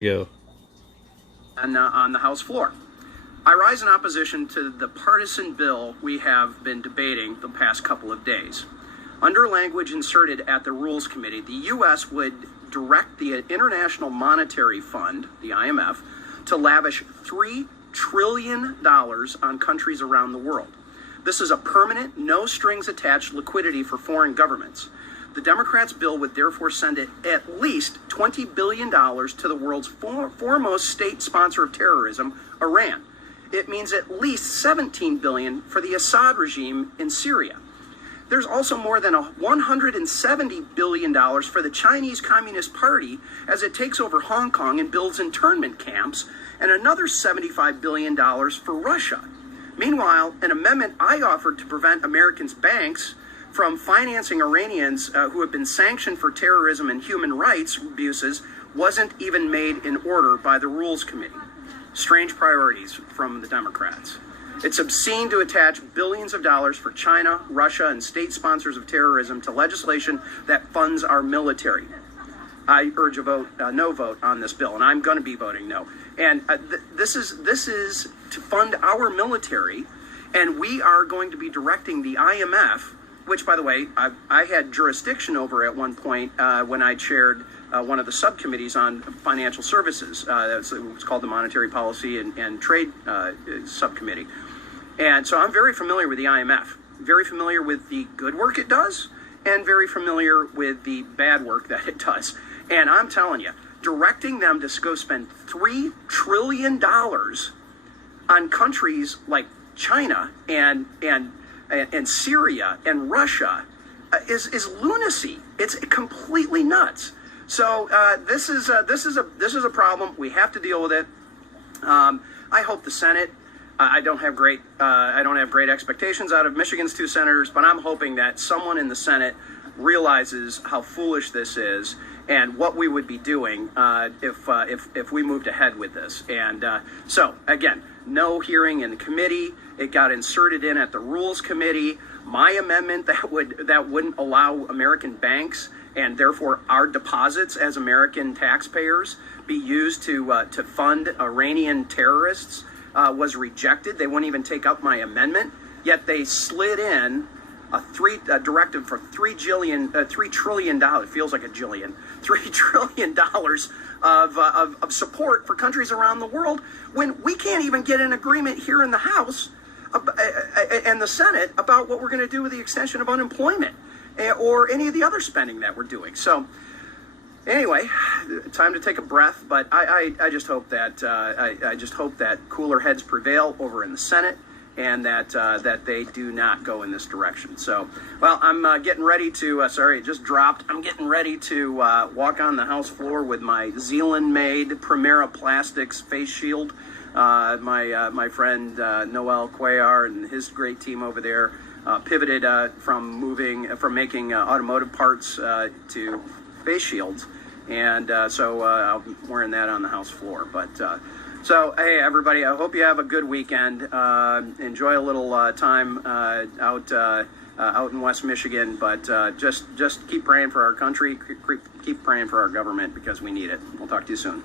Go. On the House floor. I rise in opposition to the partisan bill we have been debating the past couple of days. Under language inserted at the Rules Committee, the U.S. would direct the International Monetary Fund, the IMF, to lavish $3 trillion on countries around the world. This is a permanent, no strings attached liquidity for foreign governments. The Democrats' bill would therefore send at least $20 billion to the world's foremost state sponsor of terrorism, Iran. It means at least $17 billion for the Assad regime in Syria. There's also more than $170 billion for the Chinese Communist Party as it takes over Hong Kong and builds internment camps, and another $75 billion for Russia. Meanwhile, an amendment I offered to prevent Americans' banks from financing Iranians who have been sanctioned for terrorism and human rights abuses wasn't even made in order by the Rules Committee. Strange priorities from the Democrats. It's obscene to attach billions of dollars for China, Russia, and state sponsors of terrorism to legislation that funds our military. I urge a no vote on this bill, and I'm going to be voting no. And this is to fund our military, and we are going to be directing the IMF, which, by the way, I had jurisdiction over at one point when I chaired one of the subcommittees on financial services. It was called the Monetary Policy and Trade Subcommittee. And so I'm very familiar with the IMF, very familiar with the good work it does, and very familiar with the bad work that it does. And I'm telling you, directing them to go spend $3 trillion on countries like China and Syria and Russia is lunacy. It's completely nuts. So this is a problem. We have to deal with it. I hope the Senate. I don't have great expectations out of Michigan's two senators, but I'm hoping that someone in the Senate realizes how foolish this is and what we would be doing if we moved ahead with this. And so again, no hearing in the committee. It got inserted in at the Rules Committee. My amendment that wouldn't allow American banks and therefore our deposits as American taxpayers be used to fund Iranian terrorists was rejected. They wouldn't even take up my amendment. Yet they slid in a directive for $3 trillion. It feels like a jillion. $3 trillion of support for countries around the world when we can't even get an agreement here in the House and the Senate about what we're going to do with the extension of unemployment or any of the other spending that we're doing. So anyway, time to take a breath. But I just hope that I just hope that cooler heads prevail over in the Senate, and that they do not go in this direction. So, well, I'm getting ready to. Sorry, it just dropped. I'm getting ready to walk on the House floor with my Zealand-made Primera Plastics face shield. My friend Noel Cuellar and his great team over there pivoted from making automotive parts to face shields, and so I'm wearing that on the House floor. But so hey, everybody, I hope you have a good weekend. Enjoy a little time out in West Michigan, but just keep praying for our country, keep praying for our government, because we need it. We'll talk to you soon.